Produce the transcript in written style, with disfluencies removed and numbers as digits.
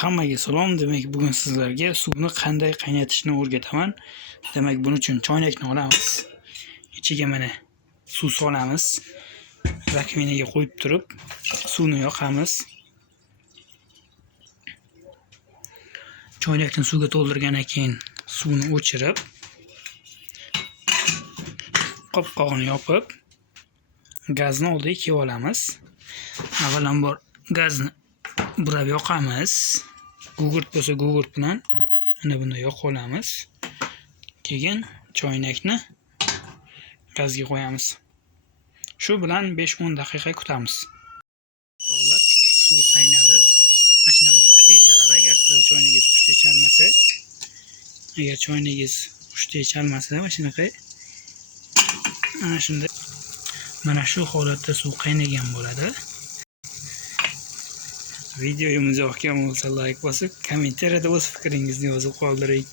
Hammaga salom. Demak, bugun sizlarga suvni qanday qaynatishni o'rgataman. Demak, buning uchun choynakni olamiz. Ichiga mana suv solamiz. Rakvinaga qo'yib turib, suvni yoqamiz. Choynakni suvga to'ldirgandan keyin suvni o'chirib, qopqog'ini yopib, gazni oldiga kelib olamiz. Avvalambor gazni burab yoqamiz. Gugurt bo'lsa gugurt bilan mana bunday yoqib olamiz. Keyin choynakni gazga qo'yamiz. Shu bilan 5-10 daqiqa kutamiz. O'g'lar, suv qaynadi. Mana shunaqa xushday chaladi. Agar siz choynagingiz xushday chalmasa, mana shunaqa mana shunday mana shu holatda suv qaynagan bo'ladi. Videomiz yoqgan bo'lsa like bosib, kommentariyada o'z fikringizni yozib qoldiring.